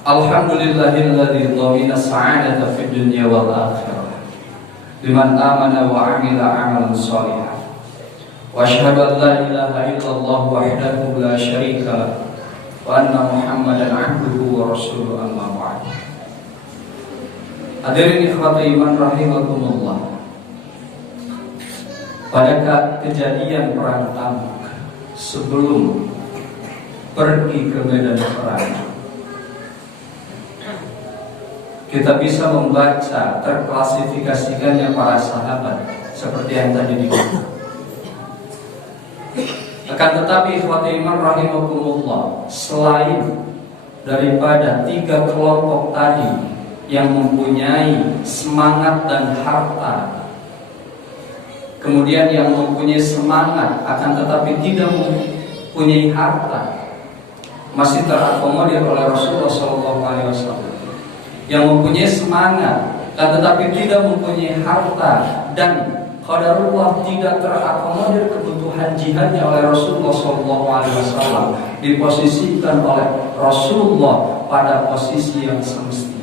Alhamdulillahilladzi dhamina sa'adata fid dunya wal akhirah liman amana wa 'amila 'amalan shalihan. Wa asyhadu an la ilaha illallah wahdahu la syarika lah wa anna Muhammadan 'abduhu wa rasuluhu, amma ba'd. Hadirin ikhwati iman rahimakumullah. Pada kejadian perang Tabuk, sebelum pergi ke medan perang, kita bisa membaca terklasifikasikannya para sahabat seperti yang tadi dikatakan. Akan tetapi ikhwati iman rahimakumullah, selain daripada tiga kelompok tadi yang mempunyai semangat dan harta, kemudian yang mempunyai semangat akan tetapi tidak mempunyai harta, masih terakomodir oleh Rasulullah SAW. Yang mempunyai semangat dan tetapi tidak mempunyai harta dan qadarullah tidak terakomodir kebutuhan jihadnya oleh Rasulullah SAW, diposisikan oleh Rasulullah pada posisi yang semestinya.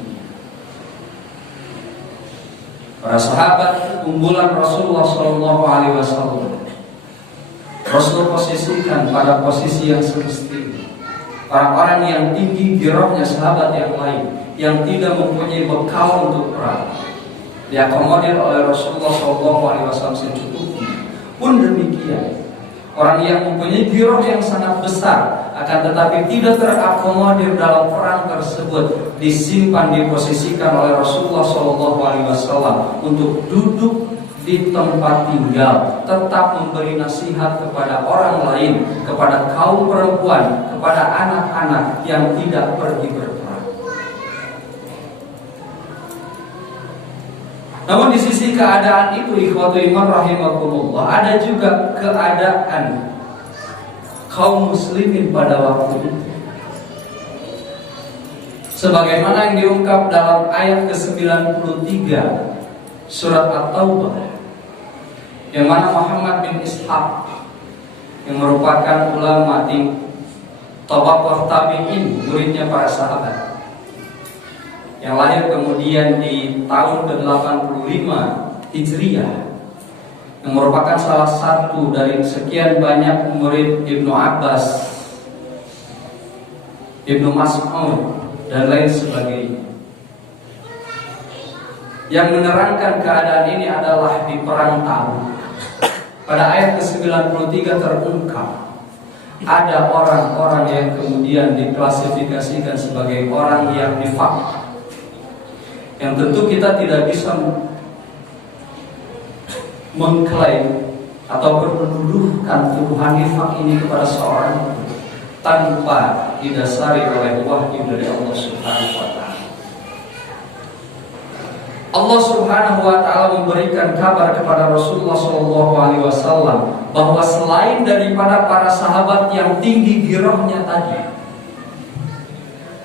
Para sahabat unggulan Rasulullah SAW, Rasul posisikan pada posisi yang semestinya. Orang-orang yang tinggi girohnya sahabat yang lain, yang tidak mempunyai bekal untuk perang, diakomodir oleh Rasulullah SAW secukupnya. Pun demikian, orang yang mempunyai giroh yang sangat besar akan tetapi tidak terakomodir dalam perang tersebut, disimpan, diposisikan oleh Rasulullah SAW untuk duduk di tempat tinggal, tetap memberi nasihat kepada orang lain, kepada kaum perempuan, kepada anak-anak yang tidak pergi berperang. Namun di sisi keadaan itu ikhwatu iman rahimakumullah, ada juga keadaan kaum muslimin pada waktu itu, sebagaimana yang diungkap dalam ayat ke-93 surat At-Taubah, yang mana Muhammad bin Ishaq yang merupakan ulama di Tabaqah Tabi'in, muridnya para sahabat, yang lahir kemudian di tahun ke-85 Hijriah, yang merupakan salah satu dari sekian banyak murid Ibnu Abbas, Ibnu Mas'ud dan lain sebagainya, yang menerangkan keadaan ini adalah di perang Tabuk. Pada ayat ke-93 terungkap ada orang-orang yang kemudian diklasifikasikan sebagai orang yang nifaq, yang tentu kita tidak bisa mengklaim atau menuduhkan tuduhan nifaq ini kepada seorang tanpa didasari oleh wahyu dari Allah Subhanahu wa Ta'ala. Allah Subhanahu wa Ta'ala memberikan kabar kepada Rasulullah SAW bahwa selain daripada para sahabat yang tinggi girohnya tadi,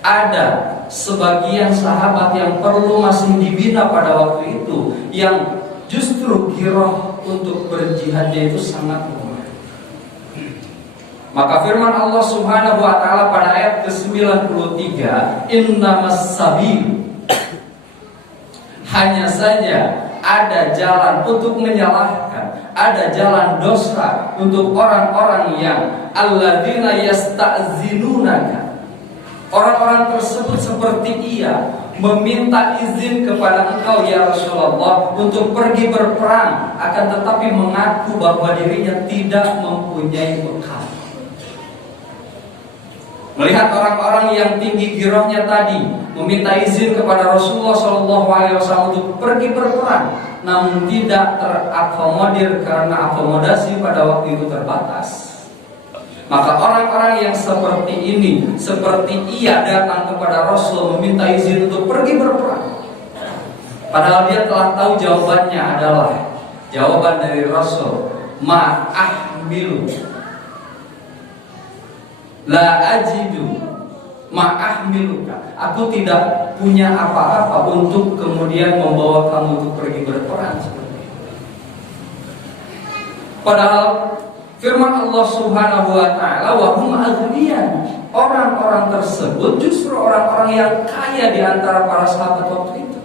ada sebagian sahabat yang perlu masih dibina pada waktu itu, yang justru giroh untuk berjihadnya itu sangat lemah. Maka firman Allah Subhanahu wa Ta'ala pada ayat ke-93, innamas sabil, hanya saja ada jalan untuk menyalahkan, ada jalan dosa untuk orang-orang yang alladzina yasta'zinunaka, orang-orang tersebut seperti ia meminta izin kepada engkau ya Rasulullah untuk pergi berperang, akan tetapi mengaku bahwa dirinya tidak mempunyai bekal. Melihat orang-orang yang tinggi girohnya tadi meminta izin kepada Rasulullah SAW untuk pergi berperang, namun tidak terakomodir karena akomodasi pada waktu itu terbatas. Maka orang-orang yang seperti ini, seperti ia datang kepada Rasul meminta izin untuk pergi berperang, padahal dia telah tahu jawabannya adalah jawaban dari Rasul, ma'ahmilu la ajidu ma'ahmiluka, aku tidak punya apa-apa untuk kemudian membawa kamu untuk pergi berperang. Padahal Firman Allah Subhanahu wa taala, wa hum aghniya. Orang-orang tersebut justru orang-orang yang kaya di antara para sahabat waktu itu.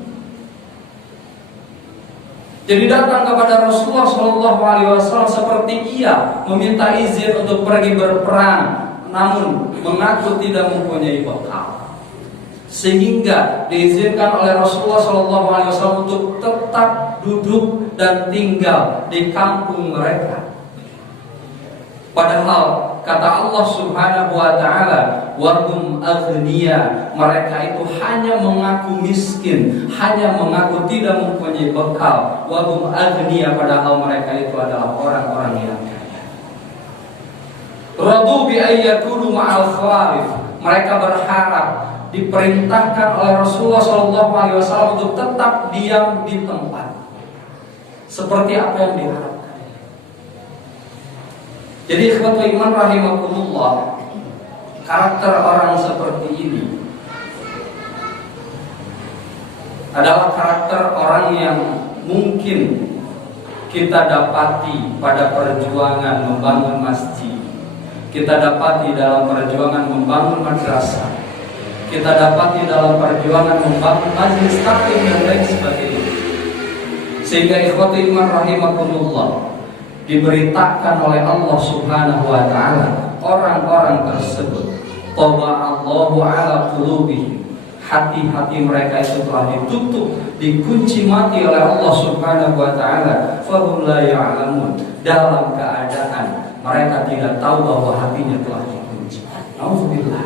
Jadi datang kepada Rasulullah SAW seperti ia meminta izin untuk pergi berperang, namun mengaku tidak mempunyai bekal, sehingga diizinkan oleh Rasulullah SAW untuk tetap duduk dan tinggal di kampung mereka. Padahal kata Allah Subhanahu wa taala, wa hum aghniya, mereka itu hanya mengaku miskin, hanya mengaku tidak mempunyai bekal. Wa hum aghniya, padahal mereka itu adalah orang-orang yang kaya. Radu bi ayyakulu ma'al khawarif, mereka berharap diperintahkan oleh Rasulullah SAW untuk tetap diam di tempat, seperti apa yang diharapkan. Jadi ikhwatul iman rahimakumullah, karakter orang seperti ini adalah karakter orang yang mungkin kita dapati pada perjuangan membangun masjid, kita dapati dalam perjuangan membangun madrasah, kita dapati dalam perjuangan membangun majelis taklim dan lain sebagainya. Sehingga ikhwatul iman rahimakumullah, diberitakan oleh Allah Subhanahu wa taala, orang-orang tersebut taba'allahu ala qulubihim, hati-hati mereka itu telah ditutup, dikunci mati oleh Allah Subhanahu wa taala, fahum la ya'lamun, dalam keadaan mereka tidak tahu bahwa hatinya telah dikunci. Nauzubillah.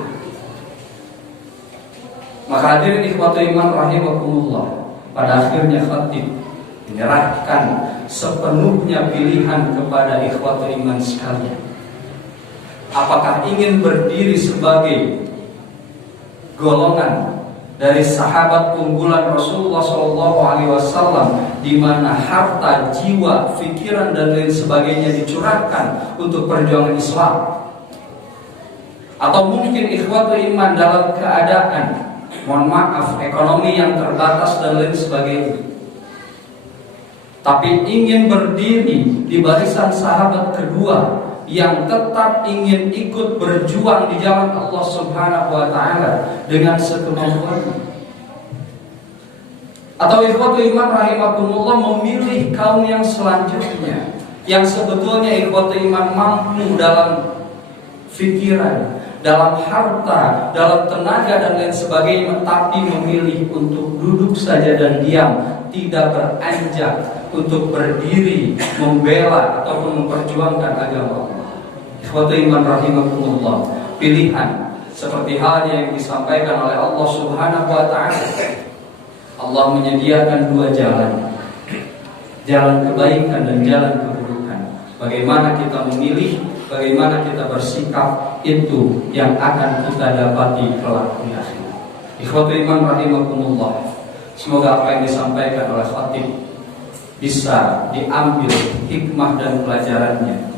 Maka hadirin ikhwatul iman rahimakumullah, pada akhirnya khatib menyerahkan sepenuhnya pilihan kepada ikhwatul iman sekalian. Apakah ingin berdiri sebagai golongan dari sahabat unggulan Rasulullah SAW, di mana harta, jiwa, pikiran dan lain sebagainya dicurahkan untuk perjuangan Islam? Atau mungkin ikhwatul iman dalam keadaan, mohon maaf, ekonomi yang terbatas dan lain sebagainya, tapi ingin berdiri di barisan sahabat kedua yang tetap ingin ikut berjuang di jalan Allah Subhanahu wa taala dengan sekemampuannya? Atau ikhwatul iman rahimakumullah memilih kaum yang selanjutnya, yang sebetulnya ikhwatul iman mampu dalam pikiran, dalam harta, dalam tenaga dan lain sebagainya, tapi memilih untuk duduk saja dan diam, tidak beranjak untuk berdiri membela ataupun memperjuangkan agama Allah. Ikhwatul iman rahimakumullah, pilihan seperti halnya yang disampaikan oleh Allah Subhanahu wa taala. Allah menyediakan dua jalan, jalan kebaikan dan jalan keburukan. Bagaimana kita memilih, bagaimana kita bersikap, itu yang akan kita dapati kelak di akhirat. Ikhwatul iman rahimakumullah, semoga apa yang disampaikan oleh khatib bisa diambil hikmah dan pelajarannya